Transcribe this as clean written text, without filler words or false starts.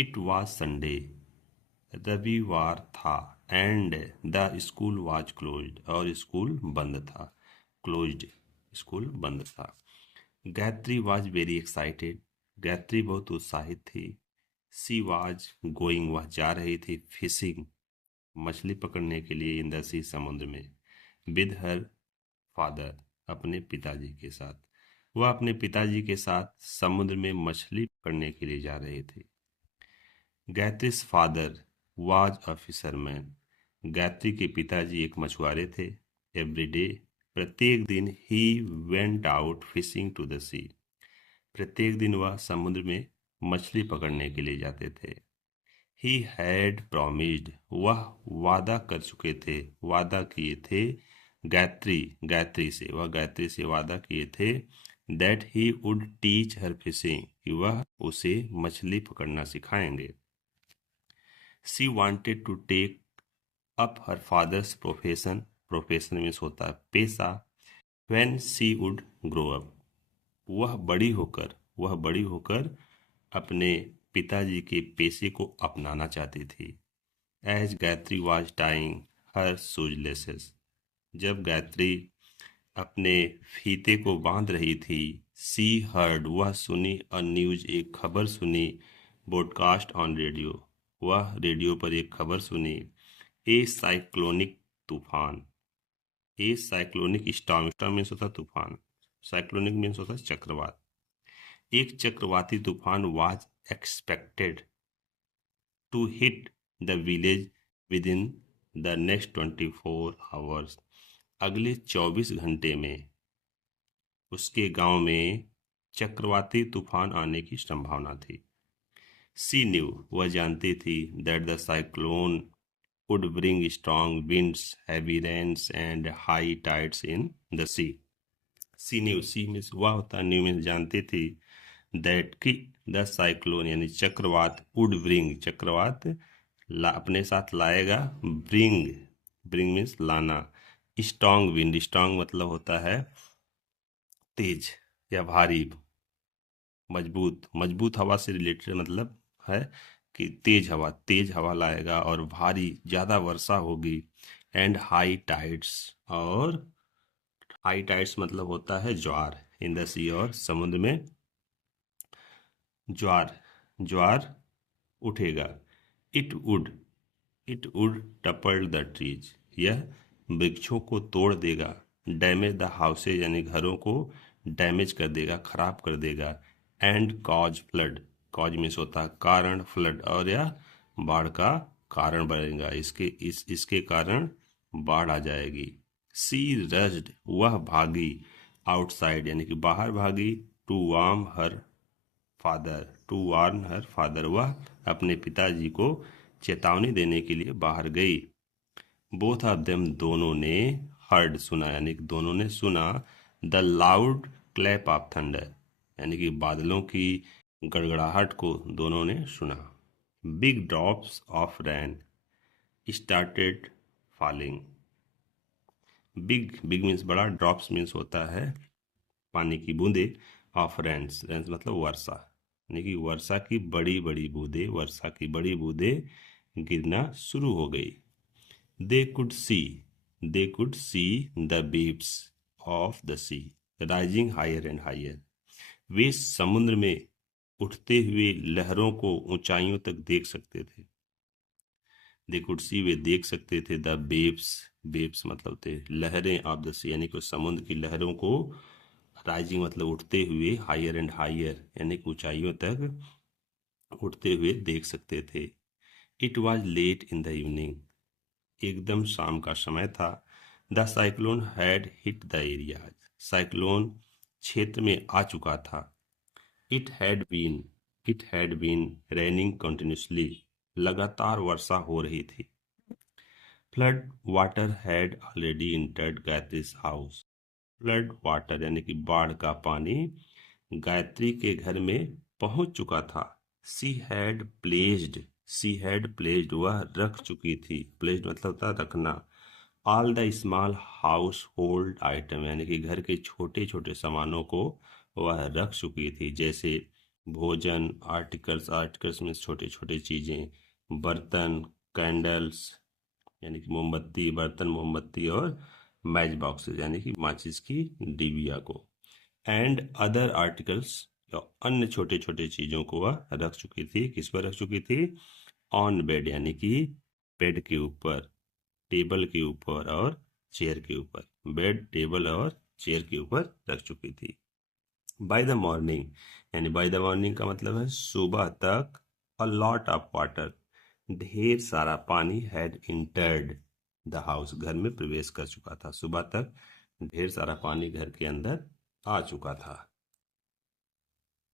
It was Sunday, रविवार था, and the school was closed, और स्कूल बंद था, क्लोज्ड, स्कूल बंद था। Gayatri was very excited, Gayatri बहुत उत्साहित थी। सी वाज गोइंग, वह जा रही थी, फिशिंग, मछली पकड़ने के लिए, इन द सी, समुद्र में, विद हर फादर, अपने पिताजी के साथ। वह अपने पिताजी के साथ समुद्र में मछली पकड़ने के लिए जा रहे थे। Gayatri's father was a fisherman, Gayatri के पिताजी एक मछुआरे थे। एवरी डे, प्रत्येक दिन, he went out fishing to the sea, प्रत्येक दिन वह समुद्र में मछली पकड़ने के लिए जाते थे। ही हैड प्रॉमिस्ड, वह वादा कर चुके थे, वादा किए थे, गायत्री से, वह गायत्री से वादा किए थे, that he would teach her fishing, कि वह उसे मछली पकड़ना सिखाएंगे। She wanted to take up her father's profession, profession means होता है पेशा, when she would grow up, वह बड़ी होकर अपने पिताजी के पेशे को अपनाना चाहती थी। As Gayatri was tying her shoelaces, जब गायत्री अपने फीते को बांध रही थी, सी हर्ड, वह सुनी, अ न्यूज, एक खबर सुनी, ब्रॉडकास्ट ऑन रेडियो, वह रेडियो पर एक खबर सुनी, ए साइक्लोनिक तूफान, ए साइक्लोनिक स्टॉर्म, स्टॉर्म मीन्स होता है तूफान, साइक्लोनिक मीन्स होता है चक्रवात, एक चक्रवाती तूफान was expected to hit the village within the next 24 hours, अगले 24 घंटे में उसके गांव में चक्रवाती तूफान आने की संभावना थी। सी न्यू, वह जानती थी, that the cyclone would bring strong winds, heavy rains and high tides in the sea. Sea new, sea means वह होता है, न्यू मीन्स जानती थी, दैट कि द साइक्लोन यानी चक्रवात, वुड ब्रिंग, चक्रवात अपने साथ लाएगा, ब्रिंग, ब्रिंग मीन्स लाना, स्ट्रॉन्ग विंड, स्ट्रॉन्ग मतलब होता है तेज या भारी, मजबूत, मजबूत हवा से रिलेटेड मतलब है कि तेज हवा लाएगा, और भारी ज़्यादा वर्षा होगी, एंड हाई टाइड्स, और हाई टाइड्स मतलब होता है ज्वार, इन द सी, और समुद्र में ज्वार, ज्वार उठेगा। It would, it would tuple the trees, यह वृक्षों को तोड़ देगा, डैमेज द हाउसेज यानी घरों को डैमेज कर देगा, खराब कर देगा, and cause flood, cause means होता है कारण, फ्लड, और यह बाढ़ का कारण बनेगा, इसके कारण बाढ़ आ जाएगी। सी रस्ड, वह भागी, आउटसाइड यानी कि बाहर भागी, to warm her father, to warn her father, वह अपने पिताजी को चेतावनी देने के लिए बाहर गई। बोथ ऑफ देम, दोनों ने, हर्ड, सुना, यानी कि दोनों ने सुना, the loud clap of thunder, यानी कि बादलों की गड़गड़ाहट को दोनों ने सुना। Big drops of rain started falling, big, big means बड़ा, ड्रॉप्स मीन्स होता है पानी की बूंदे, ऑफ रेंस, रेंस मतलब वर्षा, यानी कि वर्षा की बड़ी बड़ी बूंदे, वर्षा की बड़ी बूंदे गिरना शुरू हो गई। They could see, they could see the waves of the sea rising higher and higher, वे समुद्र में उठते हुए लहरों को ऊंचाइयों तक देख सकते थे। दे कुड सी, वे देख सकते थे, द वेव्स, वेव्स मतलब थे लहरें, ऑफ द सी यानी कि समुद्र की लहरों को, राइजिंग मतलब उठते हुए, हायर एंड हायर यानी कि ऊंचाइयों तक उठते हुए देख सकते थे। It was late in the evening, एकदम शाम का समय था। The cyclone had hit the areas, cyclone क्षेत्र में आ चुका था। It had been, it had been raining continuously, लगातार वर्षा हो रही थी। Flood water had already entered Gayatri's house, flood water यानी कि बाढ़ का पानी गायत्री के घर में पहुंच चुका था। She had placed, she had placed, वह रख चुकी थी, प्लेस्ड मतलब होता है रखना, all the small house hold item यानी कि घर के छोटे छोटे सामानों को वह रख चुकी थी, जैसे भोजन, आर्टिकल्स, आर्टिकल्स में छोटे छोटे चीज़ें, बर्तन, कैंडल्स यानी कि मोमबत्ती, बर्तन, मोमबत्ती और मैच बॉक्सेस यानी कि माचिस की डिबिया को, एंड अदर आर्टिकल्स या अन्य छोटे छोटे चीज़ों को वह रख चुकी थी। किस पर रख चुकी थी? ऑन बेड यानी कि बेड के ऊपर, टेबल के ऊपर और चेयर के ऊपर, बेड, टेबल और चेयर के ऊपर रख चुकी थी। बाय द मॉर्निंग यानी बाय द मॉर्निंग का मतलब है सुबह तक, अ लॉट ऑफ वाटर, ढेर सारा पानी हैड इंटर्ड द हाउस, घर में प्रवेश कर चुका था। सुबह तक ढेर सारा पानी घर के अंदर आ चुका था।